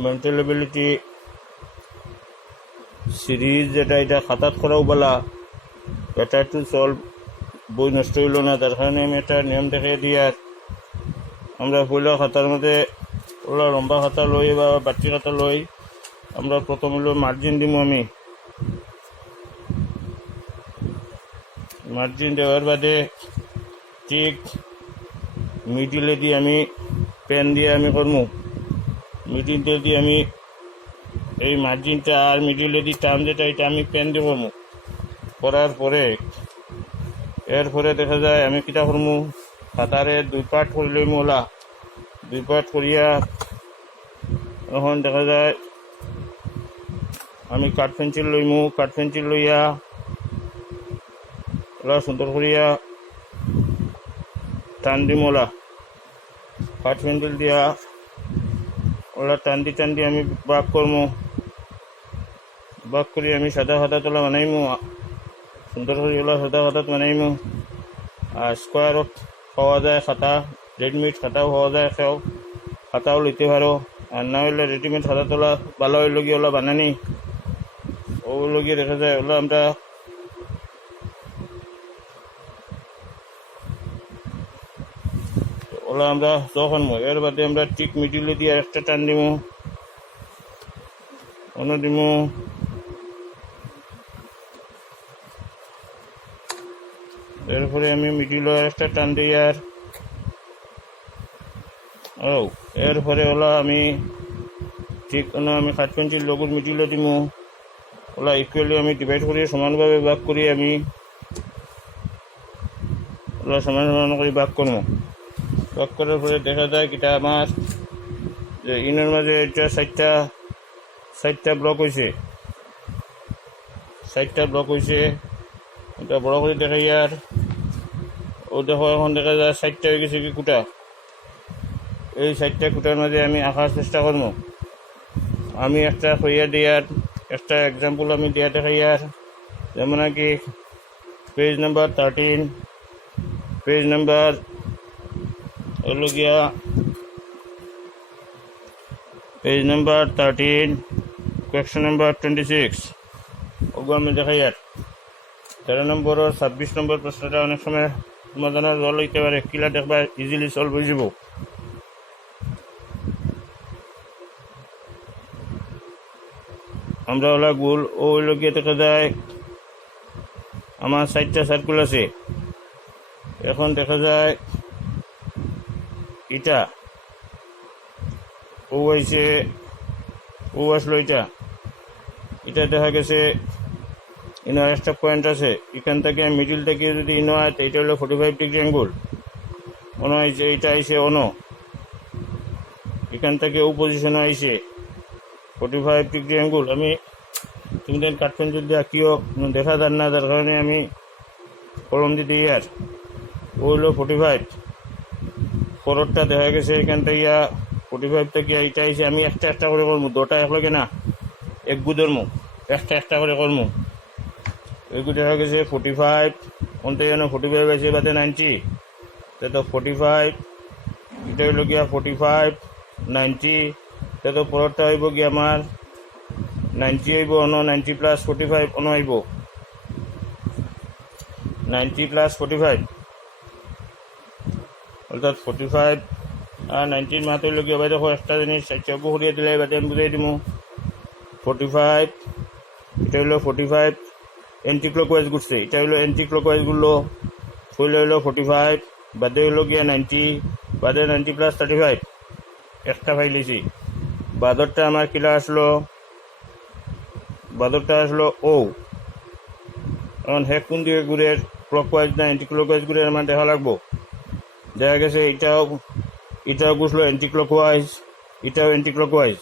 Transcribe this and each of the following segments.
Mental ability series যেটা এটা খাতাত করাও বলা, এটা একটু সলভ, বই নষ্ট হইল না, তার কারণে আমি একটা নিয়ম দেখিয়ে দিই। আর আমরা পয়লা খাতার মধ্যে ওলা লম্বা খাতা লই বা বাড়তি খাতা লই, আমরা প্রথম হলো মার্জিন দিব। আমি মার্জিন দেওয়ার বাদে ঠিক মিডিলে দিয়ে আমি পেন দিয়ে আমি করবো, মিডিলটা দিয়ে আমি এই মার্জিনটা আর মিডিলে দিয়ে টার্ম যেটা এটা আমি পেন দিয়ে করবো। করার পরে এরপরে দেখা যায় আমি কিটা করবো, খাতারে 2 পার্ট করে লইমু। ওলা 2 পার্ট করিয়া এখন দেখা যায় আমি কাঠ পেন্সিল লইমু, কাঠ পেন্সিল লইয়া ওলা সুন্দর করিয়া টান দিম। ওলা কাঠ পেন্সিল দিয়া ওলা টান দি আমি বাক করবো। বাক করি আমি সাদা খাতা তোলা বানাইমু, সুন্দর করে ওলা সাদা খাতাত বানাইমু। আর স্কোয়ারত পাওয়া যায় খাতা, রেডিমেড খাতাও পাওয়া যায়, সেও খাতাও লইতে পারো। আর না হইলে রেডিমেড খাতা তোলা ভালো হইল গিয়ে ওলা বানানি ওগুলো গিয়ে দেখা যায় ওলা আমরা তখন এর বাদে আমরা ঠিক মিডিলে দিয়ে একটা টান দিমু, অন্য দিমু। এরপরে আমি মিডিলে একটা টান দিই। আর এরপরে ওলা আমি ঠিক আমি কাঠ পেন্সিল লগর মিডিলে দিমু। ওলা ইকুয়ালি আমি ডিভাইড করি, সমানভাবে ভাগ করি। আমি ওলা সমান করে ভাগ করবো। ভাগ করার পরে দেখা যায় কিটা আমার যে ইনের মাঝে এটা 60টা ব্লক হয়েছে, 60টা ব্লক হয়েছে। এটা বড় করে দেখাই। আর ও দেখো এখন দেখা যায় 60টা হয়ে গেছে কি কুটা। এই 60টা কুটার মাঝে আমি আঁকার চেষ্টা করবো। আমি একটা হইয়া দিই, আর একটা এক্সাম্পল আমি দিয়া দেখাই। আর যেমন আর কি পেজ নাম্বার 13, পেজ নাম্বার হলো গিয়া পেজ নাম্বার 13, কোয়েশ্চন নাম্বার 26 ওগুলো আমি দেখাই। আর 13 নম্বর আর 26 নম্বর প্রশ্নটা অনেক সময় সমাধানের জল হইতে পারে, কিলা দেখবা ইজিলি সলভ হয়ে যাব। আমরা ওলা গোল ও হইলো গিয়ে দেখা যায় আমার 60টা সার্কুল আছে। এখন দেখা যায় এটা ও আইছে, ও আসলো, এটা দেখা গেছে ইনার একটা পয়েন্ট আছে। এখান থেকে মিডিল থেকে যদি ইনো হয়, এটা হলো 45 ডিগ্রি অ্যাঙ্গুল। অনো আইছে, এটা আইছে অনো, এখান থেকে ও পজিশনে আইছে 45 ডিগ্রি অ্যাঙ্গুল। আমি তুমি দেন কাঠ পেন্সিল দিয়ে আঁকিও দেখা যান না, যার কারণে আমি কলম দিয়ে দিই। আর ও হলো 45, পরটা দেখা গেছে এখান থেকে 45 থেকে এইটা আইছে। আমি একটা করে করবো, দুটা একলগে না, এক গুদরমু, একটা করে করবো। এগুলো দেখা গেছে 45, অন্তে যেন 45 আছে বাদে 90, তো 45 এটা হইল গিয়া 45 90, তো পরটা হইব গিয়া আমার 90 হইব অন, 90 প্লাস 45 অন হইব 90 প্লাস 45, অর্থাৎ 45 আর 90 মাত্র হইল গিয়া। দেখো একটা জিনিস চব্বু করিয়ে দিলে বাদে আমি বুঝাই দিব। 45 এটা হইলো 45 এন্টি ক্লকওয়াইজ ঘুরছে, এটা হইলো এন্টি ক্লকওয়াইজ ঘুরলো, হইলো হইলো 45 বাদে হইলো গিয়া 90, বাদে 90 প্লাস 35 একটা ফাইলেছি। বাদরটা আমার কিলা আসলো, বাদরটা আসলো ও। এখন হে কোন দিকে ঘুরে, ক্লকওয়াইজ না এন্টি ক্লকওয়াইজ ঘুরে আমার দেখা লাগবো। দেখা গেছে এটাও ঘুরলো এন্টি ক্লকওয়াইজ, এটাও এন্টি ক্লকওয়াইজ।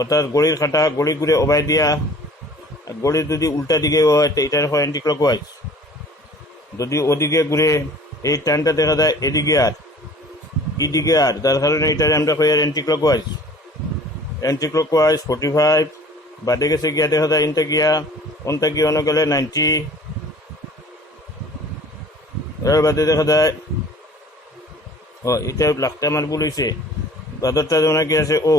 অর্থাৎ গড়ির কাটা গড়ি ঘুরে ওবাই দিয়া, গড়ির যদি উল্টা দিকে হয় তো এটার হয় অ্যান্টি ক্লকওয়াইজ। যদি ওদিকে ঘুরে এই টানটা দেখা যায় এদিকে আর এদিকে, আর তার কারণে এটারে আমরা কই আর অ্যান্টি ক্লকওয়াইজ। অ্যান্টি ক্লকওয়াইজ 45 বাদে গেছে গিয়া দেখা যায় ইনটা গিয়া অনটা গিয়ে অন্য গেলে 90, এর বাদে দেখা যায় এটা লাগতে আমার ভুল হয়েছে। বাদরটা যেমন কি আছে ও,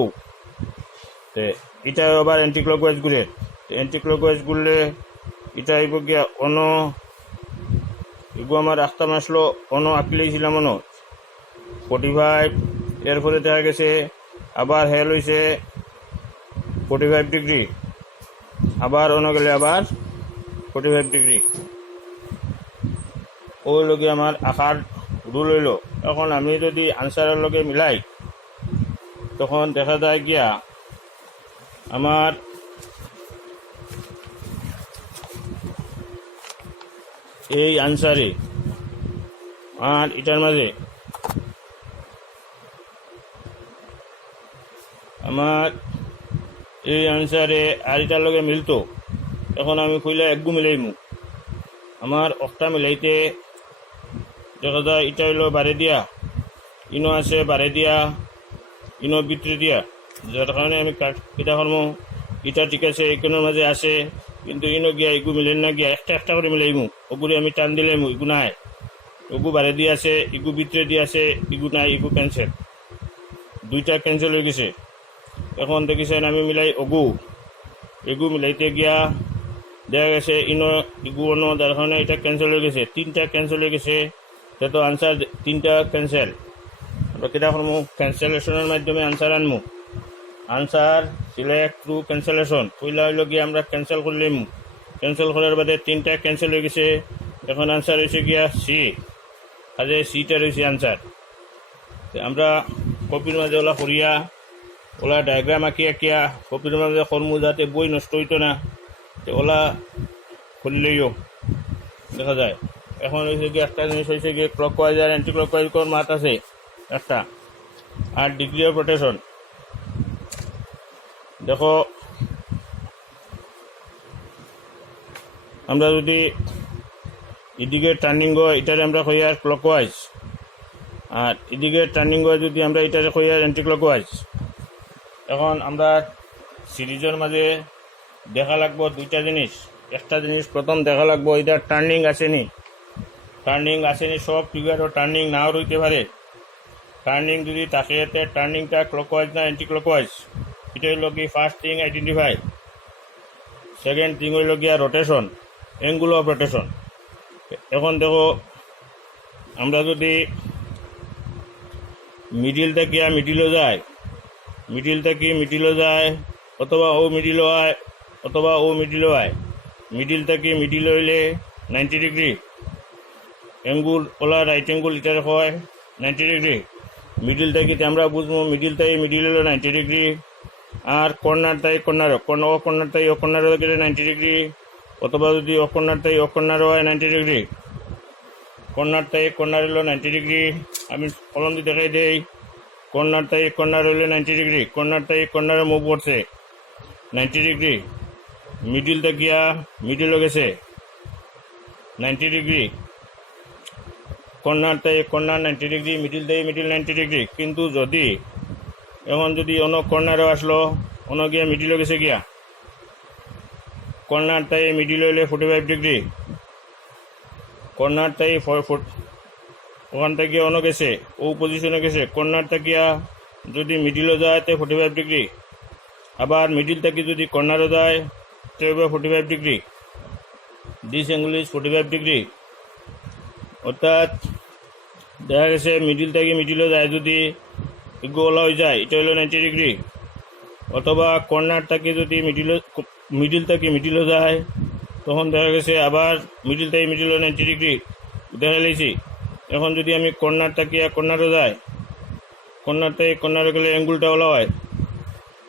এটা আবার অ্যান্টি ক্লকওয়াইজ ঘুরে, অ্যান্টি ক্লকওয়াইজ ঘুরলে এটা আইব গিয়া এগু আমার আখতাম আসলো আঁকলেইছিলাম 45, এরপরে দেখা গেছে আবার হেল হয়েছে 45 ডিগ্রি, আবার গেলে আবার 45 ডিগ্রি। ওই লগে আমার আকার রুল হইল। এখন আমি যদি আনসারের লগে মিলাই তখন দেখা যায় গিয়া আমার এই আনসারে আর এটার মাঝে আমার এই আনসারে আর এটার লগে মিলতো। এখন আমি কইলা একগু মিলাইমু, আমার অক্টা মিলাইতে দেখা যায় এটা হইলো বারে দিয়া, ইনো আছে বারে দিয়া, ইনো ভিতরে দিয়া, যার কারণে আমি এটা করবো এটা ঠিক আছে এখানের মাঝে আসে, কিন্তু ইনো গিয়া এগু মিলেন না গিয়া একটা করে মিলাইমু, ওগুলি আমি টান দিলাইমু, এগু নাই, ওগু বারে দিয়ে আছে, এগু ভিতরে দিয়ে আছে, এগু নাই, এগু ক্যান্সেল, দুইটা ক্যান্সেল হয়ে গেছে। এখন দেখিছেন আমি মিলাই এগু মিলাইতে গিয়া দেখা গেছে এগু যার কারণে এটা ক্যান্সেল হয়ে গেছে, 3টা ক্যান্সেল হয়ে গেছে। তো আনসার 3টা ক্যান্সেল, আমরা কেটা করবো ক্যান্সেলেশনের মাধ্যমে আনসার আনমু। আনসার সিলেক্ট থ্রু ক্যান্সেলেশন, পয়লা হইল গিয়ে আমরা ক্যান্সেল করলাম, ক্যান্সেল করার বাদে 3টা ক্যান্সেল হয়ে গেছে। এখন আনসার হয়েছে গিয়া সি, আজ সিটা রয়েছে আনসার। আমরা কপির মাঝে ওলা করিয়া ওলা ডায়াগ্রাম আঁকিয়া কপির মাঝে কর্মু, যাতে বই নষ্ট হইতো না, ওলা করলেইও দেখা যায়। এখন হয়েছে গিয়ে একটা জিনিস হয়েছে গিয়ে ক্লকওয়াইজ আর অ্যান্টি ক্লকওয়াইজ কোন মাত আছে একটা, আর ডিগ্রি অফ রোটেশন। দেখো আমরা যদি এদিকে টার্নিং হয় এটারে আমরা কই আর ক্লকওয়াইজ, আর এদিকে টার্নিং হয় যদি আমরা এটারে কই আর অ্যান্টি ক্লকওয়াইজ। এখন আমরা সিরিজের মাঝে দেখা লাগবো দুইটা জিনিস। একটা জিনিস প্রথম দেখা লাগবো এটা টার্নিং আসেনি, সব ফিগারও টার্নিং নাও রইতে পারে। টার্নিং যদি থাকে টার্নিংটা ক্লকওয়াইজ না অ্যান্টি ক্লকওয়াইজ, এটা হইল কি first thing identify. Second thing হইল গিয়া রোটেশন, অ্যাঙ্গুল অফ রোটেশন। এখন দেখো আমরা যদি মিডিল থেকে মিডিলও যায়, অথবা ও মিডিলও হয়, মিডিল থেকে মিডিল হইলে 90 ডিগ্রি অ্যাঙ্গুল ওলা রাইট অ্যাঙ্গুল এটার হয় 90 ডিগ্রি। মিডিল থেকে আমরা বুঝবো মিডিল হলো 90 ডিগ্রি, আর কর্নার গেলে 90 ডিগ্রি, অথবা যদি কর্নার হয় 90 ডিগ্রি, কর্নার হলো 90 ডিগ্রি। আমি কলম দিয়ে দেখাই দেই, কর্নার হইলে 90 ডিগ্রি, কর্নারে মুভ করছে 90 ডিগ্রি। মিডিল থেকে মিডিলও গেছে 90 degree, corner 90 degree, middle 90 degree. কিন্তু যদি কর্নারও আসলো, গিয়া মিডিলও গেছে গিয়া, কর্নার মিডিল হইলে 45 ডিগ্রি, কর্নার ওখান থেকে গেছে ও পজিশনে গেছে, কর্নার থেকে যদি মিডিলও যায় 45 ডিগ্রি, আবার মিডিল থেকে যদি কর্নারও যায় 45 degree. This angle is 45 degree. অর্থাৎ দেখা গেছে মিডিল থেকে মিডিলও যায়, যদি গোলা হয়ে যায় এটা হলো 90 ডিগ্রি, অথবা কর্নার থেকে যদি মিডিল থেকে মিডিলও যায়, তখন দেখা গেছে আবার মিডিল থেকে মিডিলও 90 ডিগ্রি দেখা লেছি। এখন যদি আমি কর্নার থেকে কর্নারও যায়, কর্নার থেকে কর্নারে গেলে অ্যাঙ্গুলটা ওলা হয়,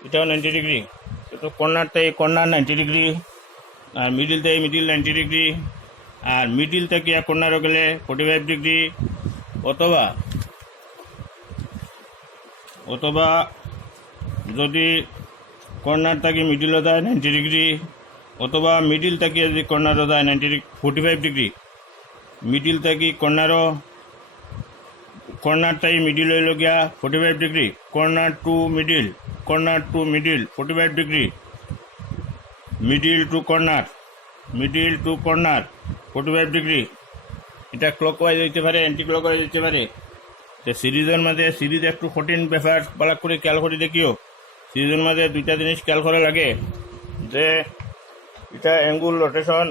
এটাও 90 ডিগ্রি। তো কর্নার থেকে কর্নার 90 ডিগ্রি, আর মিডিল থেকে মিডিল 90 ডিগ্রি, আর মিডিল থেকে কর্নারও গেলে 45 ডিগ্রি, অথবা যদি কর্নার থেকে মিডিলও যায় 90 ডিগ্রি, অথবা মিডিল থেকে যদি কর্নারও যায় 45 ডিগ্রি, মিডিল থেকে কর্নার থেকে মিডিল হইল গিয়া 45 degree, corner to middle 45 degree, middle to corner 45 degree. এটা ক্লকওয়াইজ হইতে পারে, অ্যান্টি ক্লকওয়াইজ হইতে পারে। তো সিরিজের মাঝে সিরিজ একটু কঠিন ব্যাপার, ভালো করে খেয়াল করে দেখিও। সিরিজের মাঝে দুইটা জিনিস খেয়াল করা লাগে যে এটা অ্যাঙ্গুল রোটেশন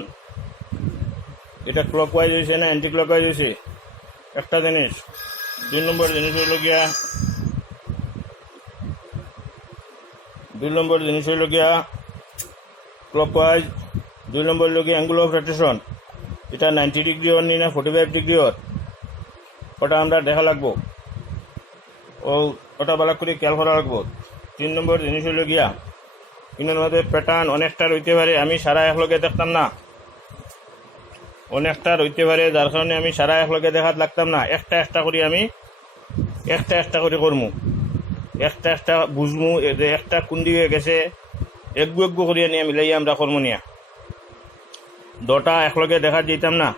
এটা ক্লকওয়াইজ হয়েছে না অ্যান্টি ক্লকওয়াইজ হয়েছে একটা জিনিস। 2 নম্বর জিনিস হইল গিয়া ক্লকওয়াইজ। 2 নম্বর হইল গিয়া অ্যাঙ্গুল অফ রোটেশন, এটা 90 ডিগ্রি ওর নি না 45 ডিগ্রি ওর, ওটা আমরা দেখা লাগবো, ওটা ভালো করে খেয়াল করা লাগবো। 3 নম্বর জিনিস হইল গিয়া এর মধ্যে প্যাটার্ন অনেকটা রইতে পারে, আমি সারা একলগে দেখতাম না, অনেকটা রইতে পারে, যার কারণে আমি সারা একলগে দেখাত লাগতাম না, একটা করে করমু, একটা বুঝমু যে একটা কোন দিকে গেছে, একগু করিয়া নিয়ে মিলাইয়া আমরা করমু নিয়া, দুটা একলগে দেখা যেতাম না।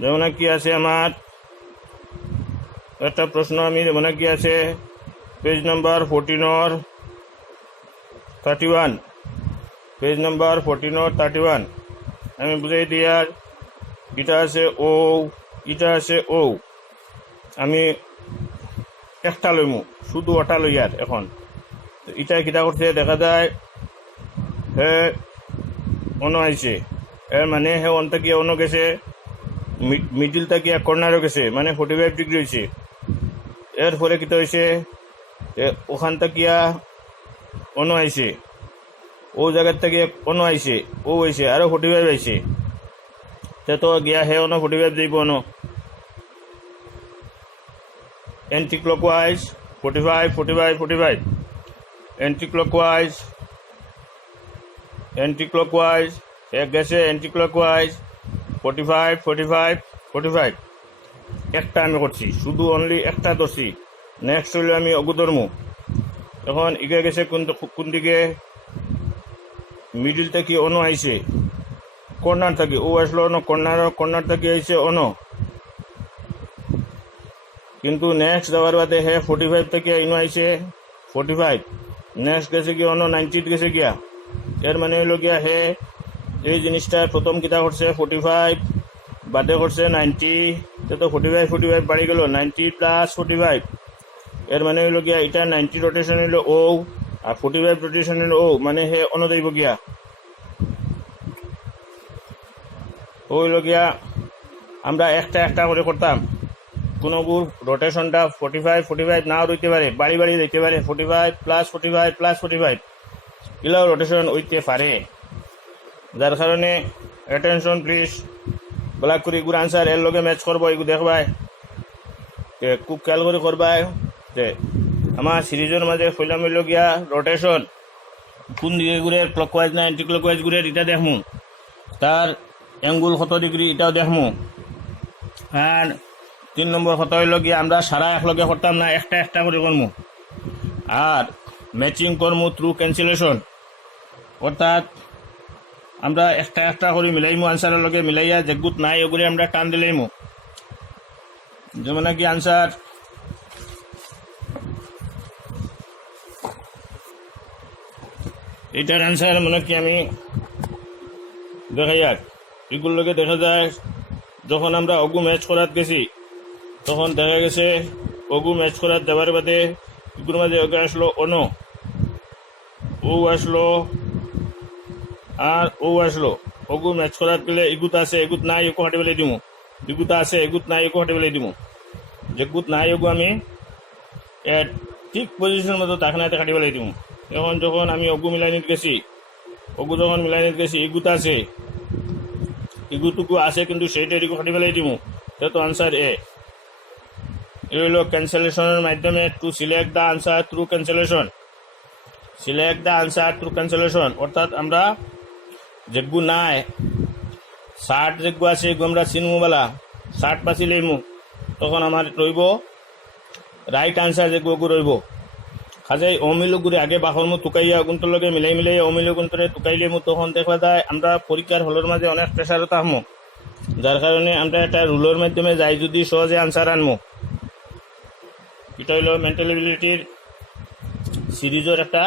যেমন কি আছে আমার একটা প্রশ্ন, আমি যেমন কি আছে পেজ নাম্বার 14/31, পেজ নাম্বার 14/31 আমি বুঝাই দিয়ার, এটা আছে ও, এটা আছে ও, আমি একটা লইমু, শুধু ওটা লইয়ার। এখন এটা কিতা করছে দেখা যায় হে অন্য আইছে, এর মানে হে অন্ত গিয়ে অন্য গেছে, মিডিল তাকিয়া কর্নারও গেছে, মানে 45 ডিগ্রি হয়েছে। এরপরে কিতা হয়েছে ওখান তাকিয়া অন্য আইছে, ও জায়গার থেকে অন্য আইছে, ও হয়েছে আরো 45 আইছে, তো গিয়া হে অন্য 45 যাইব অন্য অ্যান্টি ক্লকওয়াইজ 45 অ্যান্টি ক্লকওয়াইজ এক গেছে অ্যান্টি ক্লকওয়াইজ 45 একটা আমি করছি, শুধু অনলি একটা ধরছি। নেক্সট হইলে আমি অগু ধরমু। এখন ইগে গেছে কোন দিকে, মিডিল থেকে অন্য আইছে, কর্নার থেকে ও আসলো অন্য, কর্নার থেকে আইছে অন্য, কিন্তু নেক্সট যাওয়ার বাদে হে 45 থেকে ইনো আইছে 45, নেক্সট গেছে গিয়ে অন্য 90 গেছে গিয়া। এর মানে হইল গিয়া হে এই জিনিসটা প্রথম কিতা করছে 45 বাদে করছে 90, তো 45 বাড়ি গেল 90 + 45। এর মানে হইল গিয়া এটা 90 রোটেশন হইল ও, আর 45 রোটেশন হইল ও, মানে হে অন্য যাইব গিয়া, ও হইল গিয়া আমরা একটা করে করতাম। কোনো রোটেশনটা 45 নাও রইতে পারে, বাড়ি দিতে পারে, 45 + 45 এগুলাও রোটেশন হইতে পারে। যার কারণে অ্যাটেনশন প্লিজ, ব্লাক করে এগুলো আনসার এর লগে ম্যাচ করবো, এগুলো দেখবাই, খুব খেয়াল করে করবাই যে আমার সিরিজের মাঝে কইলাম হইল গিয়া রোটেশন কোন দিকে ঘুরে, ক্লকওয়াইজ না অ্যান্টি ক্লকওয়াইজ ঘুরে, এটা দেখমু, তার অ্যাঙ্গুল কত ডিগ্রি এটাও দেখমু। আর 3 নম্বর কথা হইল গিয়া আমরা সারা একলগে করতাম না, একটা করে করমু, আর ম্যাচিং করমু থ্রু ক্যান্সেলেশন, অর্থাৎ আমরা একটা করে মিলাইমু, আনসারের লগে মিলাইয়া যেগুত নাই ওগুলি আমরা টান দিলাইমু। যেমন কি আনসার এটার আনসার মনে কি আমি দেখাই, এগুলোর লগে দেখা যায় যখন আমরা অগু ম্যাচ করাত গেছি, তখন দেখা গেছে অগু ম্যাচ করার দেওয়ার বাদে এগুলোর মাঝে ওকে আসলো অন্য, ও আসলো আর ও আসলো, অগু ম্যাচ করার গেলে এগুত আছে এগুত নাই ওকে হাঁটি বেলাই দিমু, এগুত আছে এগুত নাই ওকে হাঁটি বেলাই দিমু, যেগুত নাই ওগু আমি ঠিক পজিশনের মতো তাখানাতে কাটি বেলাই দিমু। এখন যখন আমি অগু মিলাইনিত গেছি, এগুত আছে এগুটুকু আছে, কিন্তু সেইটা এদিকে কাটি বেলাই দিমু, তো আনসার এ হইল ক্যান্সেলেশনের মাধ্যমে to select the answer through cancellation, অর্থাৎ আমরা যেগু নাই 60 যেগু আছে এগু আমরা চিনমু বেলা 60 পাচি লইমু, তখন আমার রইব রাইট আনসার যেগু রইব। কাজেই অমিল গুড়ি আগে বাহরমু তুকাইয়া গুণটোর লগে মিলাই অমিল গুণটোরে তুকাইলেমু, তখন দেখা যায় আমরা পরীক্ষার হলের মাঝে অনেক প্রেসারও থাকমু, যার কারণে আমরা একটা রুলের মাধ্যমে যাই যদি সহজে আনসার আনমু। এটা হইল মেন্টাল এবিলিটির সিরিজের একটা